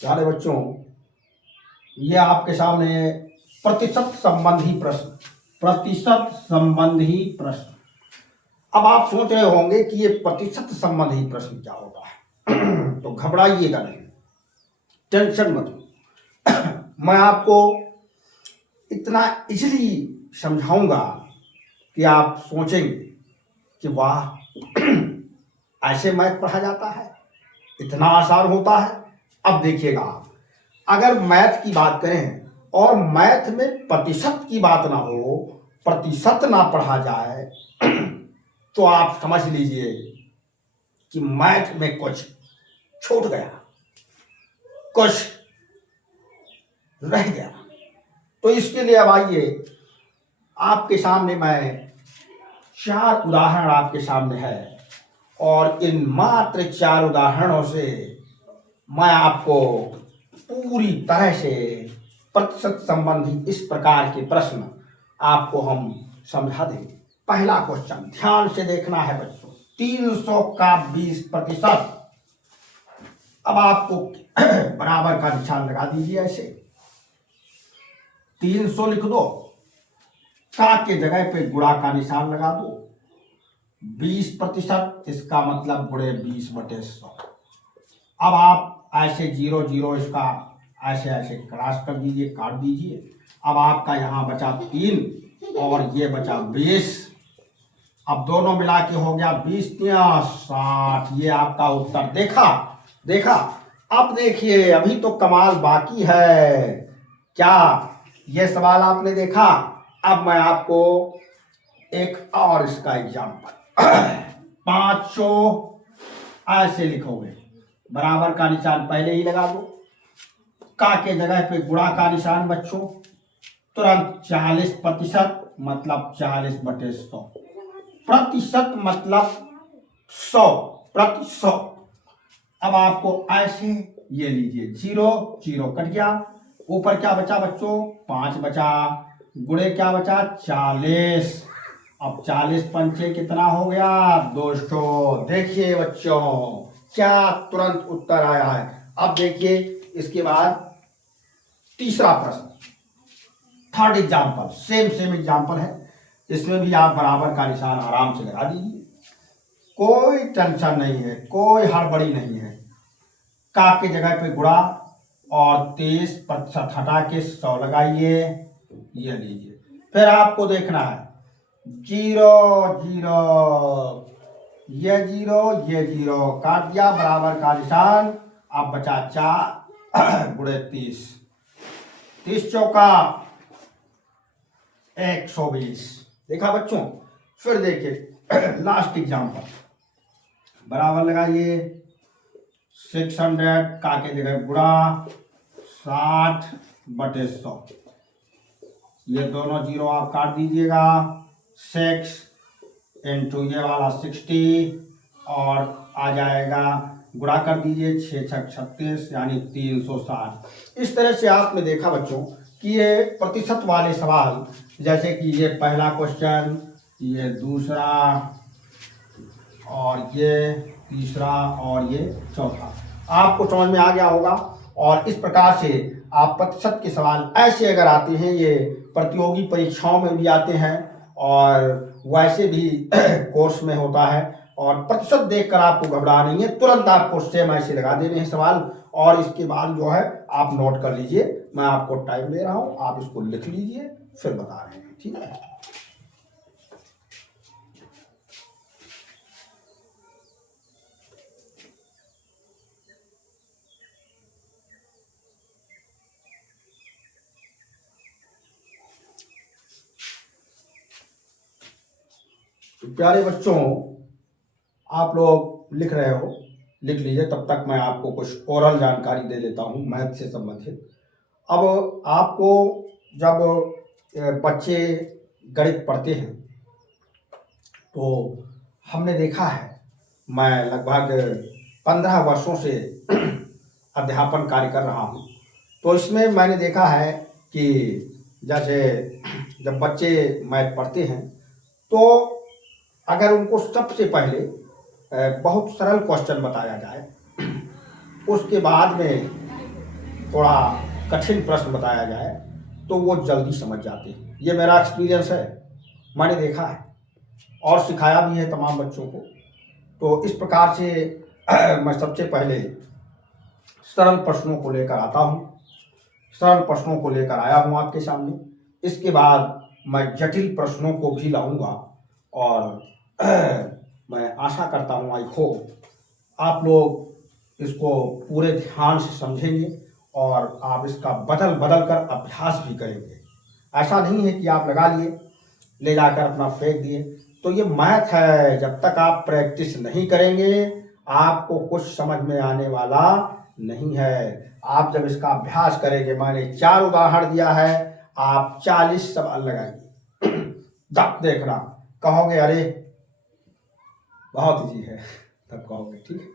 प्यारे बच्चों, ये आपके सामने प्रतिशत संबंधी प्रश्न। प्रतिशत संबंधी प्रश्न। अब आप सोच रहे होंगे कि ये प्रतिशत संबंधी प्रश्न क्या होता है। तो घबराइएगा नहीं, टेंशन मत लो। मैं आपको इतना इजीली समझाऊंगा कि आप सोचेंगे कि वाह, ऐसे मैथ पढ़ा जाता है, इतना आसान होता है। अब देखिएगा आप, अगर मैथ की बात करें और मैथ में प्रतिशत की बात ना हो, प्रतिशत ना पढ़ा जाए, तो आप समझ लीजिए कि मैथ में कुछ छूट गया, कुछ रह गया। तो इसके लिए अब आइए, आपके सामने मैं 4 उदाहरण आपके सामने है और इन मात्र 4 उदाहरणों से मैं आपको पूरी तरह से प्रतिशत संबंधी इस प्रकार के प्रश्न आपको हम समझा देंगे। पहला क्वेश्चन ध्यान से देखना है बच्चों, 300 का 20%। अब आपको बराबर का निशान लगा दीजिए, ऐसे 300 लिख दो, का के जगह पे गुणा का निशान लगा दो। 20% इसका मतलब गुणे 20/100। अब आप ऐसे 0 0 इसका ऐसे ऐसे क्रॉस कर दीजिए, काट दीजिए। अब आपका यहाँ बचा 3 और ये बचा 20। अब दोनों मिला के हो गया 20 × 60। ये आपका उत्तर। देखा। अब देखिए, अभी तो कमाल बाकी है। क्या ये सवाल आपने देखा? अब मैं आपको एक और इसका एग्जाम्पल 500 ऐसे लिखोगे, बराबर का निशान पहले ही लगा दो, का के जगह पे गुणा का निशान बच्चों, तुरंत 40% मतलब 40/100। प्रतिशत मतलब 100 प्रति 100। अब आपको ऐसे ये लीजिए, 0 0 कट गया, ऊपर क्या बचा बच्चों? 5 बचा, गुणे क्या बचा? 40। अब 40 पंचे कितना हो गया? 200। देखिए बच्चों, क्या तुरंत उत्तर आया है। अब देखिए इसके बाद तीसरा प्रश्न, थर्ड एग्जाम्पल, सेम एग्जाम्पल है। इसमें भी आप बराबर का निशान आराम से लगा दीजिए, कोई टेंशन नहीं है, कोई हड़बड़ी नहीं है। का के जगह पे गुणा और 23% हटा के 100 लगाइए, ये लीजिए। फिर आपको देखना है 0 0, ये 0 ये 0, काट दिया, बराबर का निशान। अब बचा 4 गुणे 30, 30 चौका 120। देखा बच्चों? फिर देखिए लास्ट एग्जाम्पल, बराबर लगाइए, 600 का के जगह गुणा 60/100। ये दोनों 0 आप काट दीजिएगा, 6 इंटू ये वाला 60 और आ जाएगा, गुणा कर दीजिए, 6 6 36 यानी 360। इस तरह से आपने देखा बच्चों कि ये प्रतिशत वाले सवाल, जैसे कि ये पहला क्वेश्चन, ये दूसरा और ये तीसरा और ये चौथा, आपको समझ में आ गया होगा। और इस प्रकार से आप प्रतिशत के सवाल ऐसे अगर आते हैं, ये प्रतियोगी परीक्षाओं में भी आते हैं और वैसे भी कोर्स में होता है। और प्रतिशत देखकर आपको घबरा नहीं है, तुरंत आपको सेम ऐसे लगा देने हैं सवाल। और इसके बाद जो है आप नोट कर लीजिए, मैं आपको टाइम दे रहा हूं, आप इसको लिख लीजिए, फिर बता रहे हैं, ठीक है। तो प्यारे बच्चों, आप लोग लिख रहे हो, लिख लीजिए, तब तक मैं आपको कुछ ओरल जानकारी दे देता हूँ मैथ से संबंधित। अब आपको जब बच्चे गणित पढ़ते हैं तो हमने देखा है, मैं लगभग 15 वर्षों से अध्यापन कार्य कर रहा हूँ, तो इसमें मैंने देखा है कि जैसे जब बच्चे मैथ पढ़ते हैं तो अगर उनको सबसे पहले बहुत सरल क्वेश्चन बताया जाए, उसके बाद में थोड़ा कठिन प्रश्न बताया जाए तो वो जल्दी समझ जाते हैं। ये मेरा एक्सपीरियंस है, मैंने देखा है और सिखाया भी है तमाम बच्चों को। तो इस प्रकार से मैं सबसे पहले सरल प्रश्नों को लेकर आता हूँ, सरल प्रश्नों को लेकर आया हूँ आपके सामने। इसके बाद मैं जटिल प्रश्नों को भी लाऊंगा और मैं आशा करता हूँ, आई होप आप लोग इसको पूरे ध्यान से समझेंगे और आप इसका बदल बदल कर अभ्यास भी करेंगे। ऐसा नहीं है कि आप लगा लिए, ले जाकर अपना फेंक दिए। तो ये मैथ है, जब तक आप प्रैक्टिस नहीं करेंगे आपको कुछ समझ में आने वाला नहीं है। आप जब इसका अभ्यास करेंगे, मैंने 4 उदाहरण दिया है, आप 40 सवाल लगाइए तब देखना, कहोगे अरे बहुत इजी है, तब कहोगे। ठीक है।